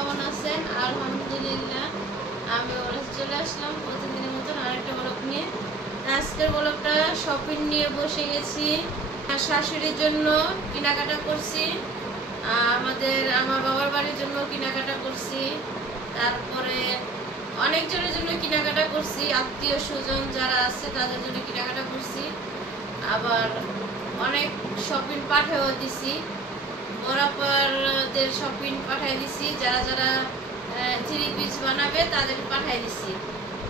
কেমন আছেন? আলহামদুলিল্লাহ আমি ওরা চলে আসলাম প্রতিদিনের মতন আরেকটা ব্লগ নিয়ে। আজকের ব্লগটা শপিং নিয়ে বসে গেছি। শাশুড়ির জন্য কেনাকাটা করছি, আমার বাবার বাড়ির জন্য কেনাকাটা করছি, তারপরে অনেকজনের জন্য কেনাকাটা করছি, আত্মীয় স্বজন যারা আছে তাদের জন্য কেনাকাটা করছি। আবার অনেক শপিং পাঠিয়েও দিছি, বরাবরদের শপিং পাঠিয়ে দিছি, যারা যারা 3 পিস বানাবে তাদের পাঠিয়ে দিছি।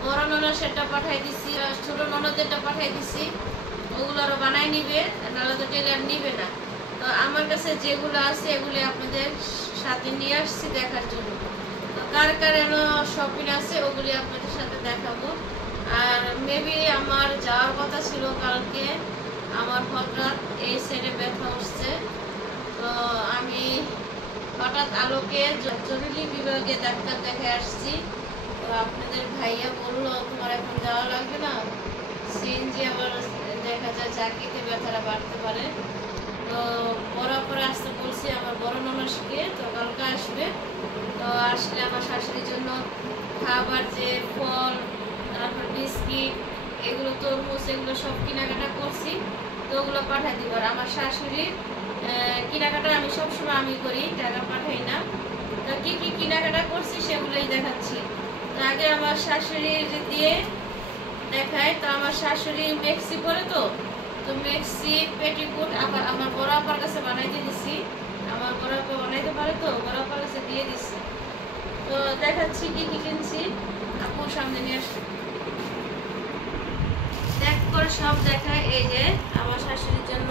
বড় ননদ সেটা পাঠিয়ে দিছি, ছোট ননদেরটা পাঠিয়ে দিছি। ওগুলো আরও বানাই নিবে, নাহলে তো টেলার নিবে না। তো আমার কাছে যেগুলো আছে এগুলো আপনাদের সাথে নিয়ে আসছি দেখার জন্য। তো কার কার এন শপিং আছে ওগুলি আপনাদের সাথে দেখাবো। আর মেবি আমার যাওয়ার কথা ছিল কালকে, আমার হঠাৎ এই সাইডে ব্যথা উঠছে। তো আমি হঠাৎ আলোকে জরুরি বিভাগে ডাক্তার দেখে আসছি। তো আপনাদের ভাইয়া বললো তোমার এখন যাওয়া লাগবে না, সিএনজি আবার দেখা যায় চাকরিতে ব্যথাটা বাড়তে পারে। তো পরে আসতে বলছি আমার বড় ননসকে, তো কালকে আসবে। তো আসলে আমার শাশুড়ির জন্য খাবার, যে ফল, তারপর বিস্কিট, এগুলো তরমুজ, এগুলো সব কেনাকাটা করছি। তো ওগুলো পাঠিয়ে দিব। আর আমার শাশুড়ির কেনাকাটা আমি সবসময় আমি করি, টাকা পাঠাই না। তো কি কি কেনাকাটা করছি সেগুলোই দেখাচ্ছি। আগে আমার শাশুড়ির দিয়ে দেখায়। তো আমার শাশুড়ি মেক্সি পরে, তো মেক্সি পেটিকোট আবার আমার বড় আপার কাছে বানাইতে দিছি। আমার বড় আপা বানাইতে পারে, তো বড় আপার কাছে দিয়ে দিছি। তো দেখাচ্ছি কি কি কিনছি, আপুর সামনে নিয়ে আসছি দেখ করে সব দেখায়। এই যে আমার শাশুড়ির জন্য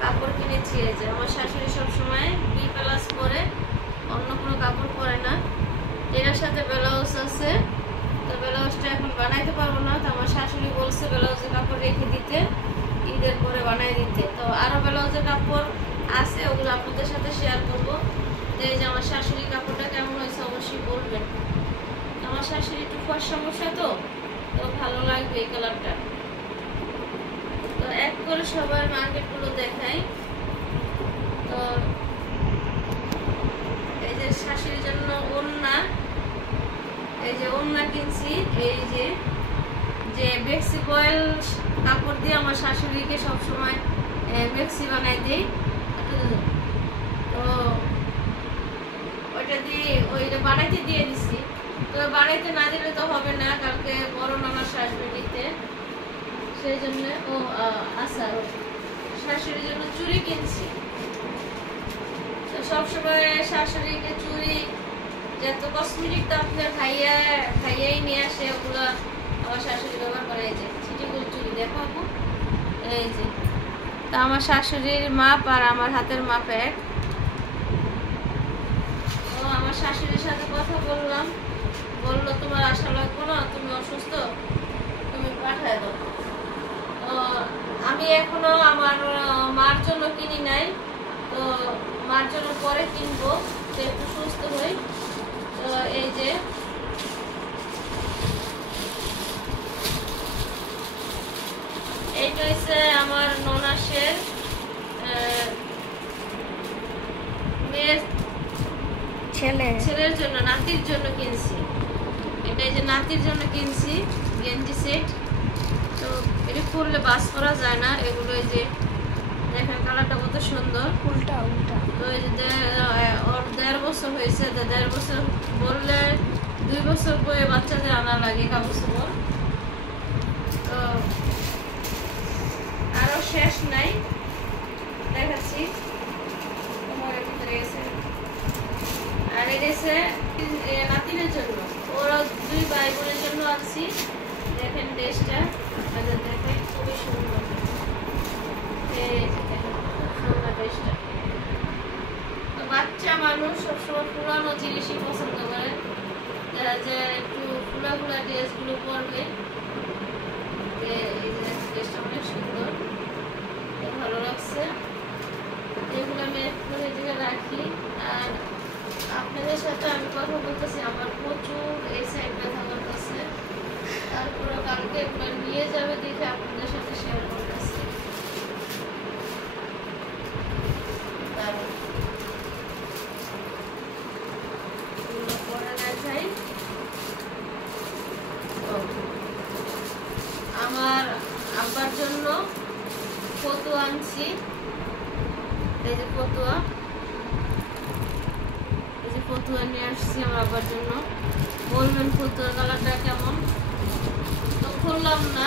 কাপড় কিনেছি। এই যে আমার শাশুড়ি সবসময় বি প্লাস পরে, অন্য কোনো কাপড় পরে না। এটার সাথে ব্লাউজ আছে। তো ব্লাউজটা এখন বানাইতে পারবো না, তো আমার শাশুড়ি বলছে ব্লাউজের কাপড় রেখে দিতে, ঈদের পরে বানাই দিতে। তো আরো ব্লাউজের কাপড় আছে, ওগুলো আপনাদের সাথে শেয়ার করবো। এই যে আমার শাশুড়ির কাপড়টা কেমন হয়েছে অবশ্যই বলবেন। আমার শাশুড়ি একটু ফর্সা সমস্যা, তো ভালো লাগবে এই কালারটা। তো এক করে সবার মার্কেটগুলো দেখাই। তো এই যে শাশুড়ির জন্য ওড়না, এই যে ওড়না কিনছি। এই যে মেক্সি বয়েল কাপড় দিয়ে আমার শাশুড়িকে সবসময় মেক্সি বানাই দিই। তো ওইটা বানাইতে দিয়ে দিছি। তো বানাইতে না দিলে তো হবে না, কালকে বড় নানা শাশুড়ি নিতে, সেই জন্য আচ্ছা শাশুড়ির জন্য চুড়ি কিনছি। তো সবসময় শাশুড়িকে চুড়ি, যত কসমেটিক তো আপনার ভাইয়াই নিয়ে আসে, ওগুলো আমার শাশুড়ি ব্যবহার করে। এই যে ছিটিগুলো চুড়ি দেখাবো। এই যে তা আমার শাশুড়ির মাপ আর আমার হাতের মাপ এক। তো আমার শাশুড়ির সাথে কথা বললাম, বললো তোমার আশা লাগবো না, তুমি অসুস্থ, তুমি পাঠায় দাও। তো আমি এখনো আমার মার জন্য কিনি নাই, তো মার জন্য পরে কিনবো, তো একটু সুস্থ হই। তো এই যে এইটা হচ্ছে আমার ননাসের মেয়ের ছেলের জন্য, নাতির জন্য কিনছি। এটা এই যে নাতির জন্য কিনছি গেঞ্জি সেট। তো এটা পরলে বাস করা যায় না, এগুলো এই যে দেখেন কালারটা কত সুন্দর, উল্টা উল্টা। তো এই যে ওর 1.5 বছর হয়েছে, 1.5 বছর বললে 2 বছর পরে বাচ্চাদের আনা লাগে কাপড় চোপড়। তো আরো শেষ নাই, দেখাচ্ছি তোমার ভিতরে গেছে। আর এটা হচ্ছে নাতিনের জন্য, ওরা 2 ভাই বোনের জন্য আনছি। দেখেন ড্রেসটা দেখেন খুবই সুন্দর, ড্রেসটা। তো বাচ্চা মানুষ সবসময় পুরানো জিনিসই পছন্দ করে, যারা যে একটু ফুলা ফুলা ড্রেসগুলো পরবে। এই যে ড্রেসটা অনেক সুন্দর, ভালো লাগছে। এগুলো আমি একটু দিকে রাখি। আর আপনাদের সাথে আমি কথা বলতেছি, আমার প্রচুর এই সাইড ব্যথা করতেছে। তারপরে কালকে এগুলো নিয়ে যাবে দেখে আপনাদের সাথে শেয়ার করতেছি। ফতুয়া আনছি, এই যে ফতুয়া, এই যে ফতুয়া নিয়ে আসছি আমার আব্বার জন্য। বলবেন ফতুয়া কালারটা কেমন। তো খুললাম না,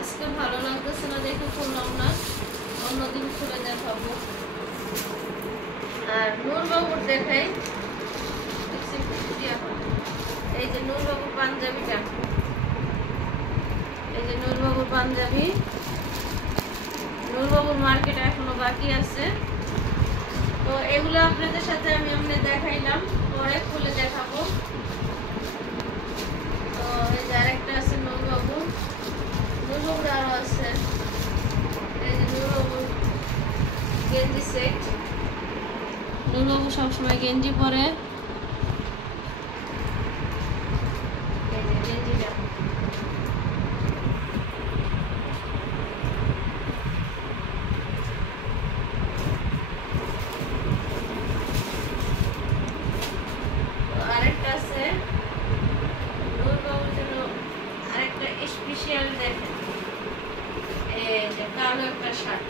আজকে ভালো লাগতেছে না দেখে খুললাম না, অন্যদিন খুলে দেখাবো। আর নূরবাবুর দেখাই, এই যে নূরবাবুর পাঞ্জাবিটা, এই যে নূরবাবুর পাঞ্জাবি। নূরবাবুর মার্কেট এখনো বাকি আছে, তো এগুলো আপনাদের সাথে আমি দেখাইলাম, পরে খুলে দেখাবো। তো এই যে আরেকটা আছে নূরবাবুর, নূরবাবুর আরো আছে, এই যে নূরবাবুর গেঞ্জি সেট। নূরবাবু সবসময় গেঞ্জি পরে, এই যে গেঞ্জিটা। আরেকটা আছে নূরবাবুর জন্য, আরেকটা স্পেশাল দেখেন, এই যে কালো একটা শার্ট।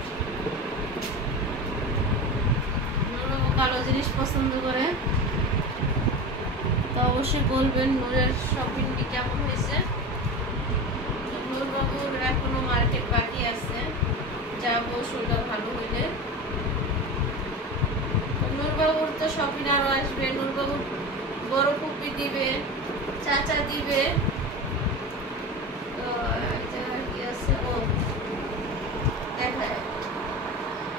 নূরবাবু কালো জিনিস পছন্দ করে, তো অবশ্যই বলবেন নূরের শপিংটি কেমন হয়েছে। নূরবাবুর এখনো মার্কেট বাকি আছে, যাবো সুলটা ভালো হইলে। নূরবাবুর তো শপিং আরো আসবে, নূরবাবুর বড় ফুপি দিবে, চাচা দিবে। তো কি আছে, ও দেখায়,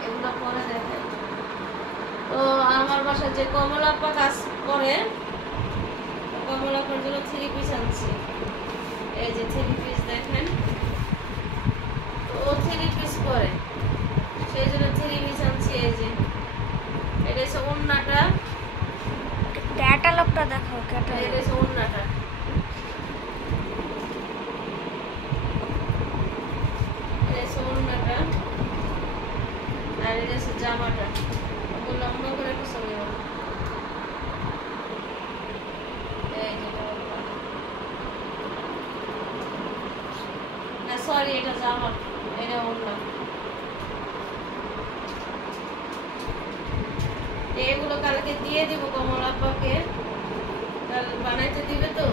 এগুলো পরে দেখায়। তো আমার বাসায় যে কমলাপ্পা কাজ করে, কমলাপ্পার জন্য 3 পিস আনছি। এই যে 3 পিস দেখেন, ও 3 পিস করে, সেই জন্য 3 পিস আনছি। এই যে এটা হচ্ছে ওড়নাটা, ক্যাটালগটা দেখাও, ক্যাটালগ। এটা হচ্ছে ওড়নাটা, এটা হচ্ছে ওড়নাটা, আর এটা হচ্ছে জামাটা। লম্বা করে একটু ছবি হবে। এই যে না, সরি, এটা জামা, এটা ওড়না। এগুলো কালকে দিয়ে দিব কমল আব্বাকে, কাল বানাইতে দিবে। তো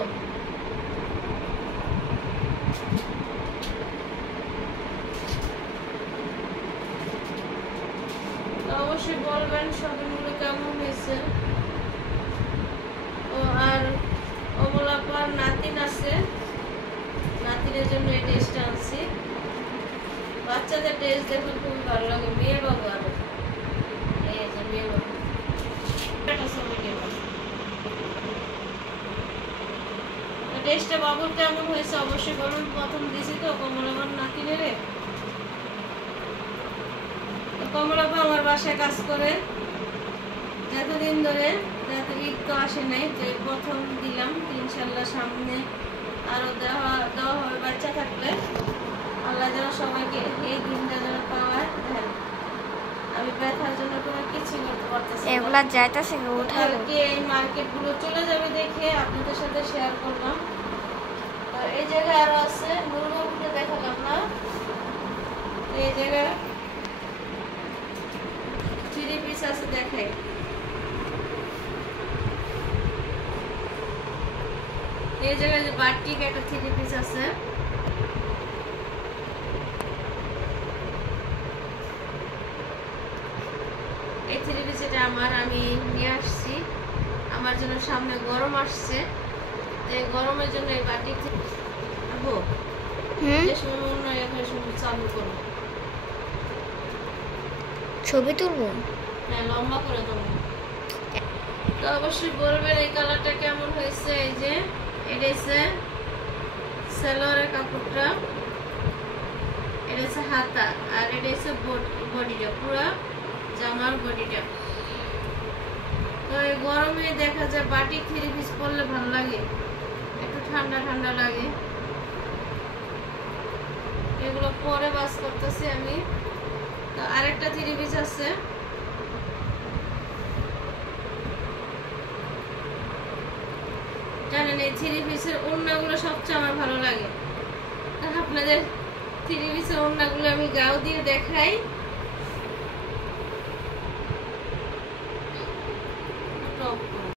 অবশ্যই বলবেন শপিংগুলো কেমন হয়েছে। ও আর কমল আব্বার নাতিন আছে, নাতিনের জন্য এই ড্রেসটা আনছি। বাচ্চাদের ড্রেস দেখুন খুবই ভালো লাগে, মেয়ে বাবু আরো, এই যে মেয়ে বাবু। ড্রেসটা বাবুর কেমন হয়েছে অবশ্যই বলুন। প্রথম দিছি তো কমলাবার নাতিনের, কমলাপা আমার বাসায় কাজ করে এতদিন ধরে, এত ঈদ তো আসে নাই, তো প্রথম দিলাম। ইনশাল্লাহ সামনে আরো দেওয়া হবে, বাচ্চা থাকলে। আল্লাহ যেন সবাইকে এই দিনটা যেন পাওয়ায়। আমি ব্যথার জন্য কোনো কিছু করতে পারতেছি না, এগুলা যাইতাছে উঠালো। কালকে এই মার্কেট গুলো চলে যাবে দেখে আপনাদের সাথে শেয়ার করলাম। তো এই জায়গায় আরো আছে, নূরবাবুকে দেখালাম না, এই জায়গায় 3 পিস আছে, দেখাই। এই জায়গায় যে বাটিক একটা 3 পিস আছে, এই 3 পিস এটা আমি নিয়ে আসছি আমার জন্য। সামনে গরম আসছে, তো এই গরমের জন্য এই বাটিক চালু করবো, ছবি তুলবো, হ্যাঁ লম্বা করে দেবো। তো অবশ্যই বলবেন এই কালারটা কেমন হয়েছে। এই যে এটা হচ্ছে সালোয়ারের কাপড়টা, এটা হচ্ছে হাতা, আর এটা হচ্ছে বডিটা, পুরা জামার বডিটা। তো এই গরমে দেখা যায় বাটিক 3 পিস পরলে ভালো লাগে, একটু ঠান্ডা ঠান্ডা লাগে। এগুলো পরে বাস করতেছি আমি। তো আরেকটা 3 পিস আছে, জানেন এই 3 পিসের ওড়নাগুলো সবচেয়ে আমার ভালো লাগে। আপনাদের থ্রি পিসের ওড়নাগুলো আমি গাও দিয়ে দেখাই।